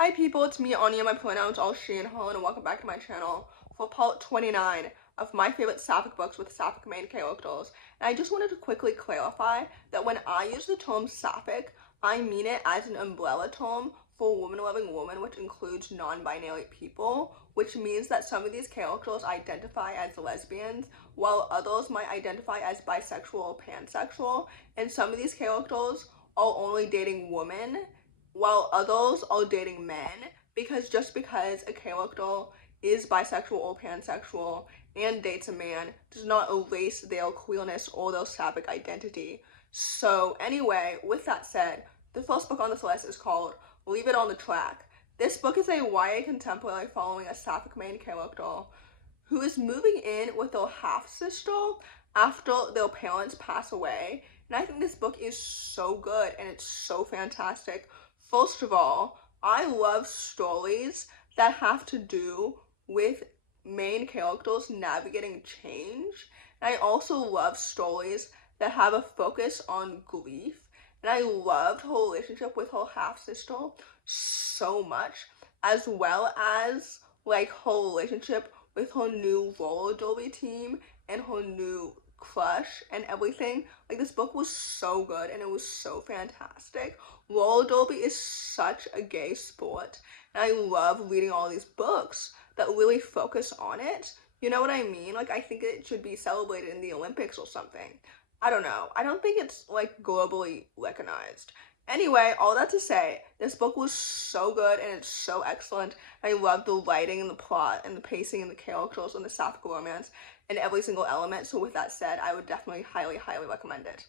Hi people, it's me, Anja. My pronouns are she and her, and welcome back to my channel for part 29 of my favorite Sapphic books with Sapphic main characters. And I just wanted to quickly clarify that when I use the term Sapphic, I mean it as an umbrella term for woman-loving woman, which includes non-binary people, which means that some of these characters identify as lesbians, while others might identify as bisexual or pansexual, and some of these characters are only dating women while others are dating men, because just because a character is bisexual or pansexual and dates a man does not erase their queerness or their sapphic identity. So anyway, with that said, the first book on this list is called Leave It on the Track. This book is a YA contemporary following a sapphic main character who is moving in with their half-sister after their parents pass away. And I think this book is so good and it's so fantastic. First of all, I love stories that have to do with main characters navigating change. And I also love stories that have a focus on grief. And I loved her relationship with her half-sister so much, as well as like her relationship with her new roller derby team and her new crush and everything. Like, this book was so good and it was so fantastic. Roller derby is such a gay sport, and I love reading all these books that really focus on it. You know what I mean? Like, I think it should be celebrated in the Olympics or something. I don't know. I don't think it's like globally recognized. Anyway, all that to say, this book was so good and it's so excellent. I love the writing and the plot and the pacing and the characters and the sapphic romance and every single element. So with that said, I would definitely highly recommend it.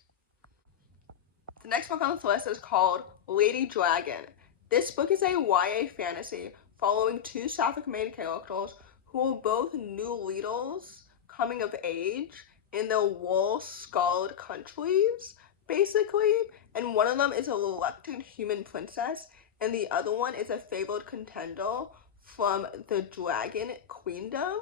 The next book on this list is called Lady Dragon. This book is a YA fantasy following two sapphic main characters who are both new leaders coming of age in their war-scarred countries, basically. And one of them is a reluctant human princess, and the other one is a favored contender from the Dragon Queendom.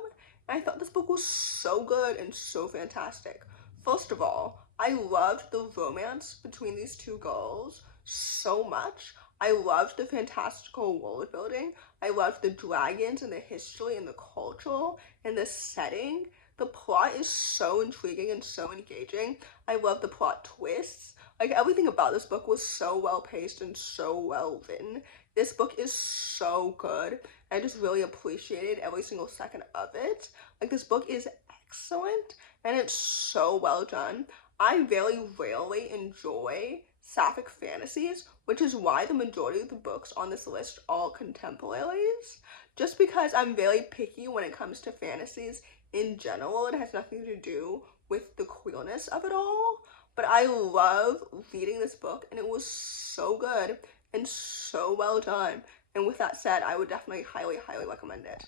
And I thought this book was so good and so fantastic. First of all, I loved the romance between these two girls so much. I loved the fantastical world building. I loved the dragons and the history and the culture and the setting. The plot is so intriguing and so engaging. I love the plot twists. Like, everything about this book was so well paced and so well written. This book is so good. I just really appreciated every single second of it. Like, this book is excellent and it's so well done. I very rarely enjoy sapphic fantasies, which is why the majority of the books on this list are contemporaries. Just because I'm very picky when it comes to fantasies in general. It has nothing to do with the queerness of it all. But I love reading this book and it was so good and so well done. And with that said, I would definitely highly recommend it.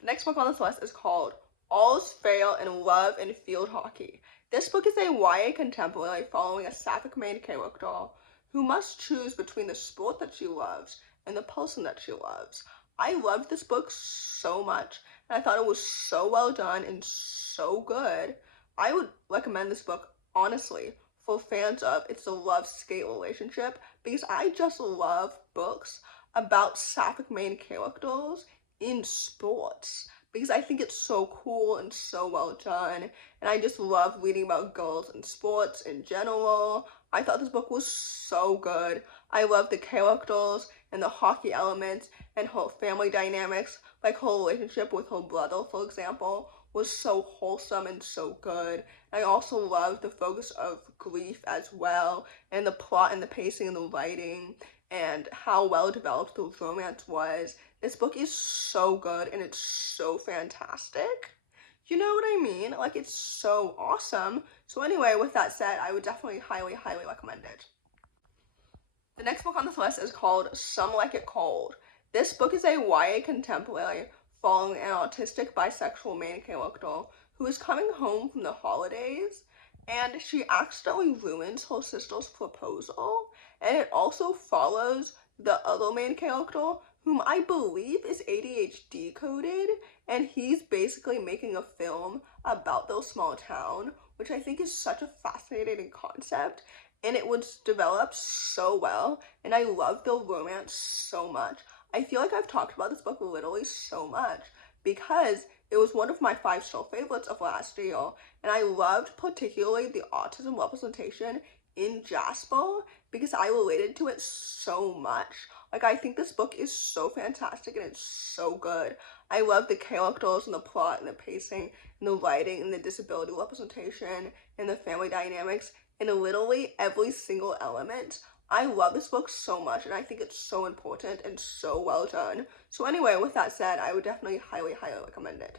The next book on this list is called All's Fair in Love and Field Hockey. This book is a YA contemporary following a sapphic main character who must choose between the sport that she loves and the person that she loves. I loved this book so much, and I thought it was so well done and so good. I would recommend this book, honestly, for fans of It's a Love Skate relationship, because I just love books about sapphic main characters in sports, because I think it's so cool and so well done, and I just love reading about girls in sports in general. I thought this book was so good. I love the characters and the hockey elements and her family dynamics, like her relationship with her brother, for example, was so wholesome and so good. I also love the focus of grief as well, and the plot and the pacing and the writing, and how well developed the romance was. This book is so good and it's so fantastic. You know what I mean? Like, it's so awesome. So anyway, with that said, I would definitely highly recommend it. The next book on this list is called Some Like It Cold. This book is a YA contemporary following an autistic bisexual main character who is coming home from the holidays, and she accidentally ruins her sister's proposal, and it also follows the other main character, whom I believe is ADHD coded, and he's basically making a film about their small town, which I think is such a fascinating concept. and it was developed so well, and I love the romance so much. I feel like I've talked about this book literally so much because it was one of my 5-star favorites of last year, and I loved particularly the autism representation in Jasper because I related to it so much. Like, I think this book is so fantastic and it's so good. I love the characters and the plot and the pacing and the writing and the disability representation and the family dynamics and literally every single element. I love this book so much, and I think it's so important and so well done. So anyway, with that said, I would definitely highly recommend it.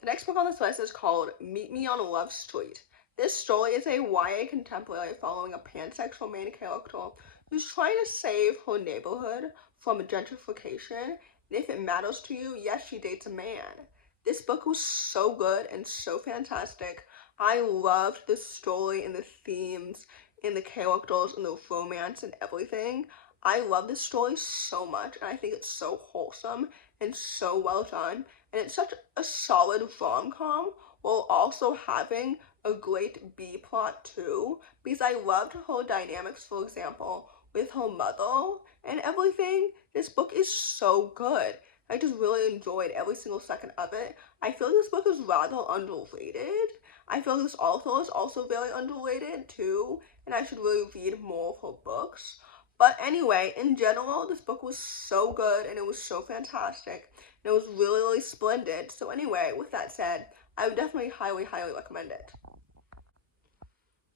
The next book on this list is called Meet Me on Love Street. This story is a YA contemporary following a pansexual main character who's trying to save her neighborhood from gentrification, and if it matters to you, yes, she dates a man. This book was so good and so fantastic. I loved the story and the themes and the characters and the romance and everything. I love this story so much, and I think it's so wholesome and so well done, and it's such a solid rom-com while also having a great B plot too, because I loved her dynamics, for example, with her mother and everything. This book is so good. I just really enjoyed every single second of it. I feel like this book is rather underrated. I feel like this author is also very underrated too, and I should really read more of her books. But anyway, in general, this book was so good and it was so fantastic and it was really splendid. So anyway, with that said, I would definitely highly recommend it.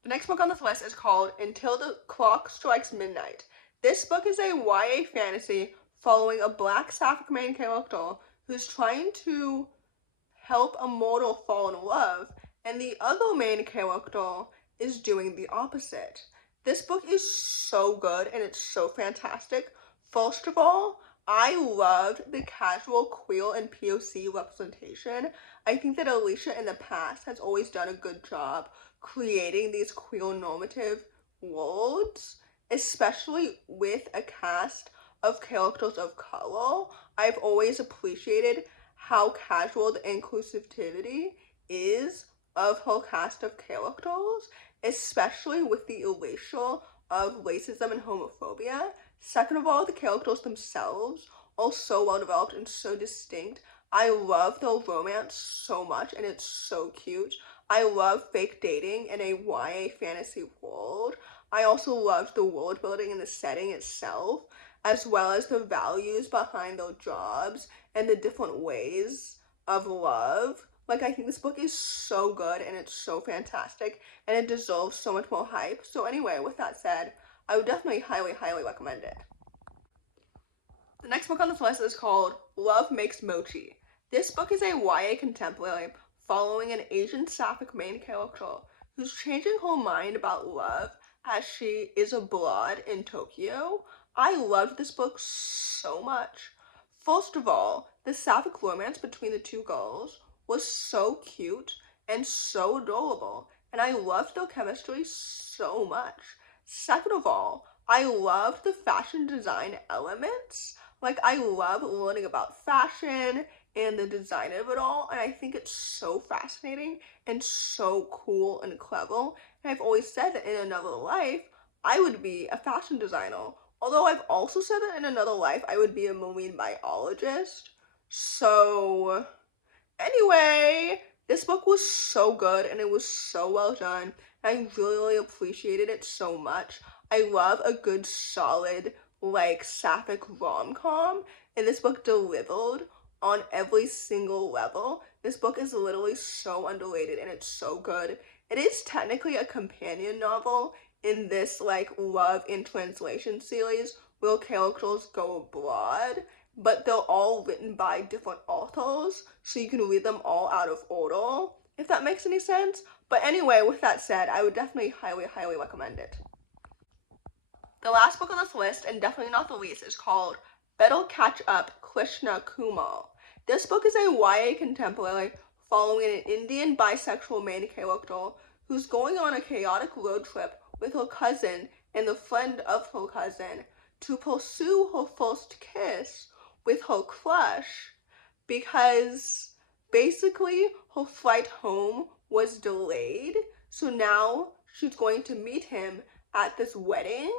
The next book on this list is called Until the Clock Strikes Midnight. This book is a YA fantasy following a Black Sapphic main character who's trying to help a mortal fall in love, and the other main character is doing the opposite. This book is so good and it's so fantastic. First of all, I loved the casual queer and POC representation. I think that Alechia in the past has always done a good job creating these queer normative worlds, especially with a cast of characters of color. I've always appreciated how casual the inclusivity is of her cast of characters, especially with the erasure of racism and homophobia. Second of all, the characters themselves are so well developed and so distinct. I love their romance so much and it's so cute. I love fake dating in a YA fantasy world. I also loved the world building and the setting itself, as well as the values behind their jobs and the different ways of love. Like, I think this book is so good and it's so fantastic and it deserves so much more hype. So anyway, with that said, I would definitely highly recommend it. The next book on this list is called Love Makes Mochi. This book is a YA contemporary following an Asian Sapphic main character who's changing her mind about love as she is abroad in Tokyo. I loved this book so much. First of all, the Sapphic romance between the two girls was so cute and so adorable, and I loved their chemistry so much. Second of all, I loved the fashion design elements. Like, I love learning about fashion and the design of it all, and I think it's so fascinating and so cool and clever. And I've always said that in another life, I would be a fashion designer. Although I've also said that in another life, I would be a marine biologist. So anyway, this book was so good and it was so well done. I really appreciated it so much. I love a good, solid, like, sapphic rom-com, and this book delivered on every single level. This book is literally so underrated and it's so good. It is technically a companion novel in this, like, love in translation series where characters go abroad, but they're all written by different authors, so you can read them all out of order, if that makes any sense. But anyway, with that said, I would definitely highly recommend it. The last book on this list, and definitely not the least, is called Better Catch Up, Krishna Kumar. This book is a YA contemporary following an Indian bisexual main character who's going on a chaotic road trip with her cousin and the friend of her cousin to pursue her first kiss with her crush, because basically her flight home was delayed, so now she's going to meet him at this wedding,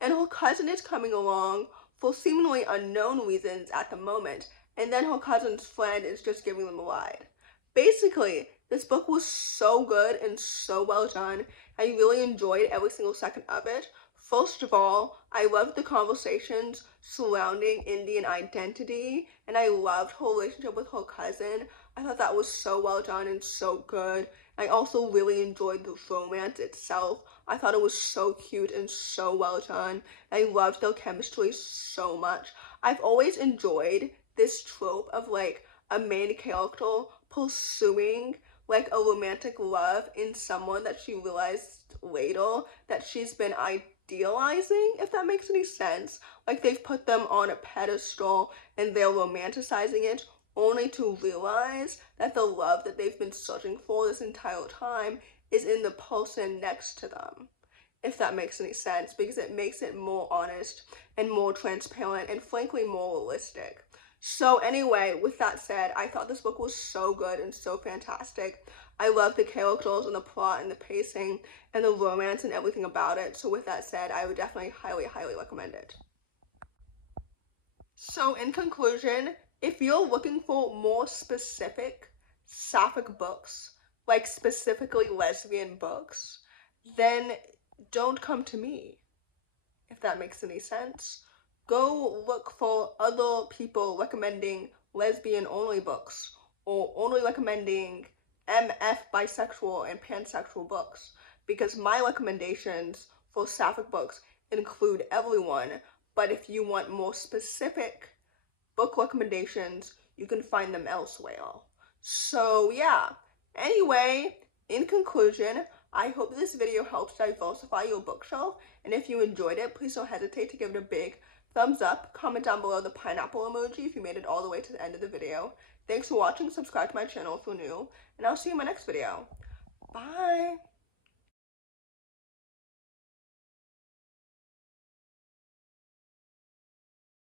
and her cousin is coming along for seemingly unknown reasons at the moment, and then her cousin's friend is just giving them a ride. Basically, this book was so good and so well done. I really enjoyed every single second of it. First of all, I loved the conversations surrounding Indian identity, and I loved her relationship with her cousin. I thought that was so well done and so good. I also really enjoyed the romance itself. I thought it was so cute and so well done. I loved their chemistry so much. I've always enjoyed this trope of like a main character pursuing like a romantic love in someone that she realized later that she's been idealizing, if that makes any sense. Like they've put them on a pedestal and they're romanticizing it only to realize that the love that they've been searching for this entire time is in the person next to them, if that makes any sense, because it makes it more honest and more transparent and frankly more realistic. So anyway, with that said, I thought this book was so good and so fantastic. I love the characters and the plot and the pacing and the romance and everything about it. So with that said, I would definitely highly recommend it. So in conclusion, if you're looking for more specific Sapphic books, like specifically lesbian books, then don't come to me, if that makes any sense. Go look for other people recommending lesbian-only books, or only recommending MF bisexual and pansexual books, because my recommendations for Sapphic books include everyone, but if you want more specific book recommendations, you can find them elsewhere. So yeah, anyway, in conclusion, I hope this video helps diversify your bookshelf, and if you enjoyed it, please don't hesitate to give it a big thumbs up. Comment down below the pineapple emoji if you made it all the way to the end of the video. Thanks for watching, subscribe to my channel if you're new, and I'll see you in my next video. Bye!